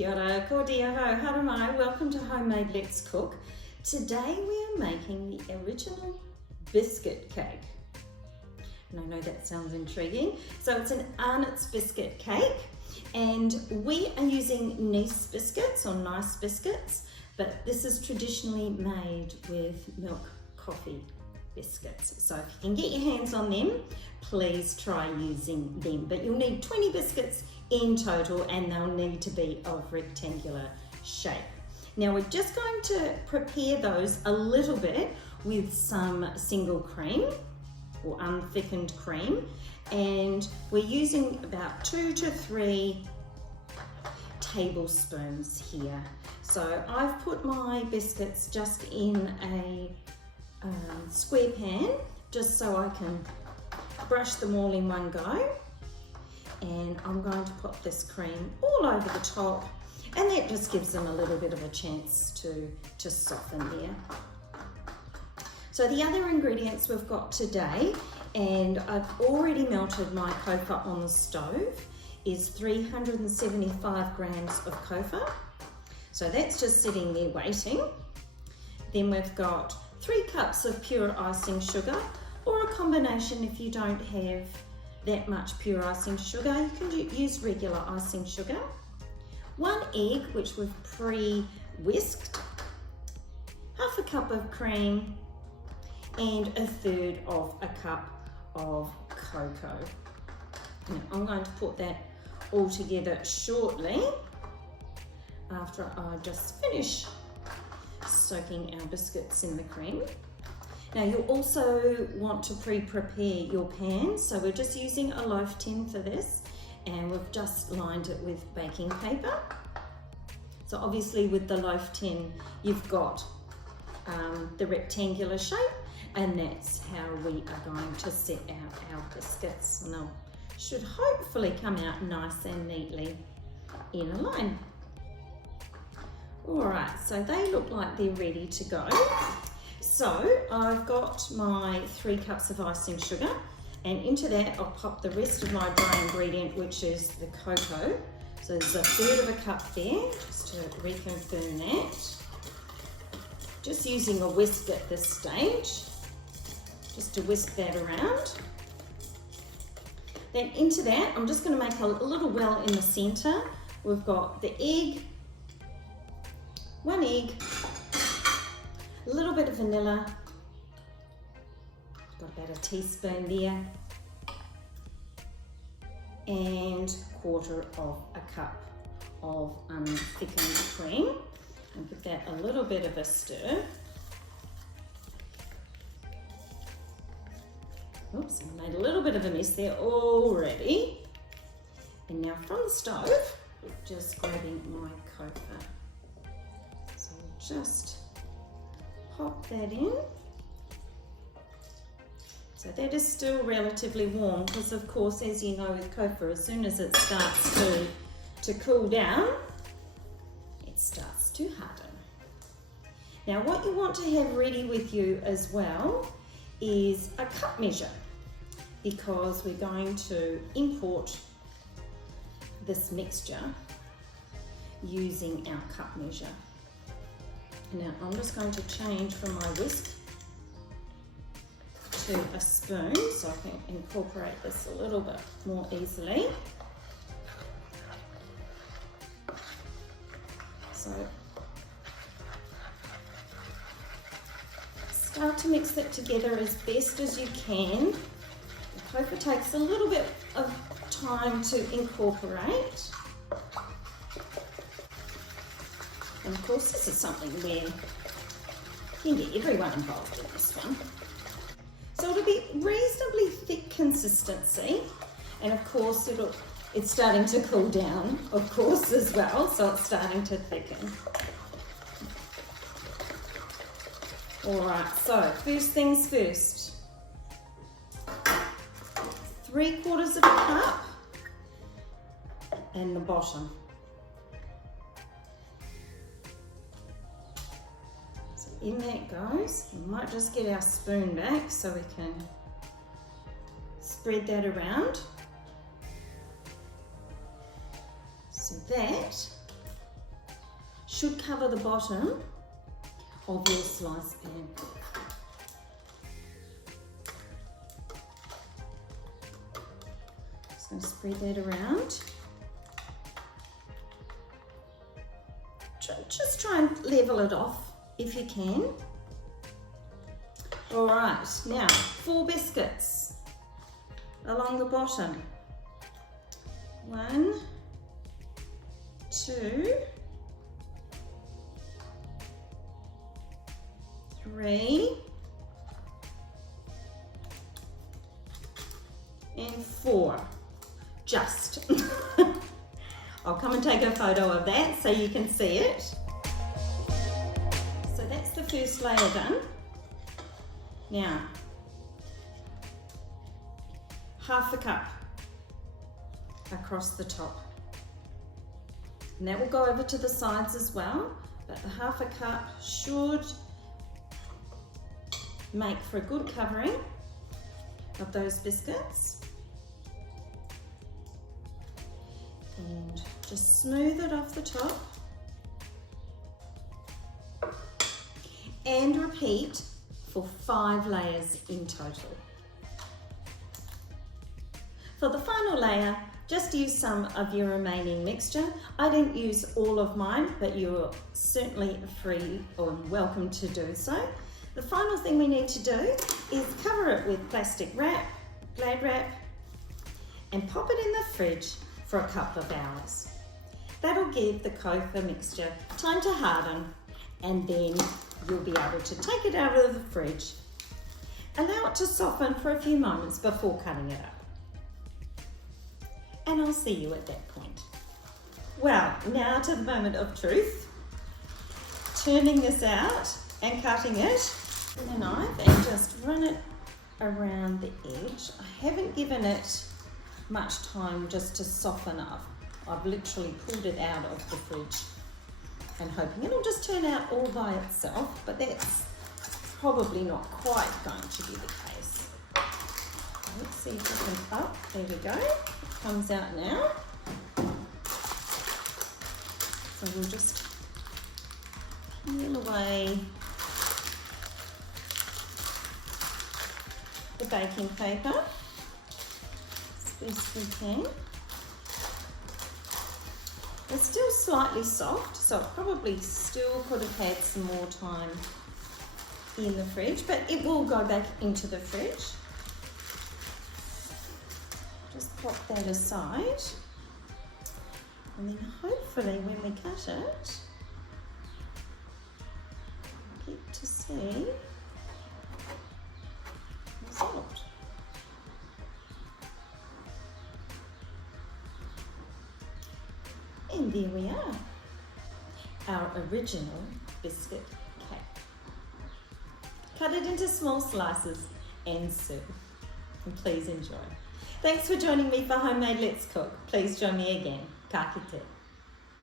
Kia ora, ko diaho, haere mai, welcome to Homemade Let's Cook. Today we are making the original biscuit cake. And I know that sounds intriguing. So it's an Arnott's biscuit cake, and we are using nice biscuits or nice biscuits, but this is traditionally made with milk coffee biscuits. So if you can get your hands on them, please try using them. But you'll need 20 biscuits in total, and they'll need to be of rectangular shape. Now we're just going to prepare those a little bit with some single cream or unthickened cream, and we're using about 2 to 3 tablespoons here. So I've put my biscuits just in a square pan, just so I can brush them all in one go. And I'm going to put this cream all over the top, and that just gives them a little bit of a chance to soften there. So the other ingredients we've got today, and I've already melted my kofa on the stove, is 375 grams of kofa. So that's just sitting there waiting. Then we've got 3 cups of pure icing sugar, or a combination if you don't have that much pure icing sugar. You can use regular icing sugar. 1 egg, which we've pre-whisked, half a cup of cream, and 1/3 of a cup of cocoa. Now, I'm going to put that all together shortly after I just finish soaking our biscuits in the cream. Now you'll also want to pre-prepare your pan, so we're just using a loaf tin for this, and we've just lined it with baking paper. So obviously with the loaf tin you've got the rectangular shape, and that's how we are going to set out our biscuits, and they'll should hopefully come out nice and neatly in a line. Alright, so they look like they're ready to go. So I've got my 3 cups of icing sugar, and into that I'll pop the rest of my dry ingredient, which is the cocoa. So there's 1/3 of a cup there, just to reconfirm that. Just using a whisk at this stage, just to whisk that around. Then into that, I'm just going to make a little well in the centre. We've got the egg, 1 egg, a little bit of vanilla, got about a teaspoon there, and 1/4 of a cup of unthickened cream. And give that a little bit of a stir. Oops, I made a little bit of a mess there already. And now from the stove, just grabbing my kofa. So just pop that in. So that is still relatively warm, because of course, as you know with kofa, as soon as it starts to cool down, it starts to harden. Now what you want to have ready with you as well is a cup measure, because we're going to import this mixture using our cup measure. Now I'm just going to change from my whisk to a spoon so I can incorporate this a little bit more easily. So start to mix it together as best as you can. The kofa takes a little bit of time to incorporate. And of course, this is something where you can get everyone involved in this one. So it'll be reasonably thick consistency, and of course it's starting to cool down, of course, as well, so it's starting to thicken. Alright, so first things first. 3/4 of a cup, and the bottom. So in that goes. We might just get our spoon back so we can spread that around. So that should cover the bottom of your slice pan. So spread that around. Just try and level it off if you can. All right, now 4 biscuits along the bottom. 1, 2, 3, and 4. Just. I'll come and take a photo of that so you can see it. So that's the first layer done. Now, half a cup across the top. And that will go over to the sides as well, but the half a cup should make for a good covering of those biscuits. And just smooth it off the top. And repeat for 5 layers in total. For the final layer, just use some of your remaining mixture. I didn't use all of mine, but you're certainly free or welcome to do so. The final thing we need to do is cover it with plastic wrap, Glad wrap, and pop it in the fridge for a couple of hours. That'll give the Kofa mixture time to harden, and then you'll be able to take it out of the fridge. Allow it to soften for a few moments before cutting it up. And I'll see you at that point. Well, now to the moment of truth. Turning this out and cutting it with a knife and just run it around the edge. I haven't given it much time just to soften up. I've literally pulled it out of the fridge and hoping it'll just turn out all by itself, but that's probably not quite going to be the case. Let's see if we can, oh, there we go. It comes out now. So we'll just peel away the baking paper as best we can. It's still slightly soft, so it probably still could have had some more time in the fridge, but it will go back into the fridge. Just pop that aside, and then hopefully when we cut it, get to see the result. And there we are, our original biscuit cake. Cut it into small slices and serve. And please enjoy. Thanks for joining me for Homemade Let's Cook. Please join me again. Ka kite.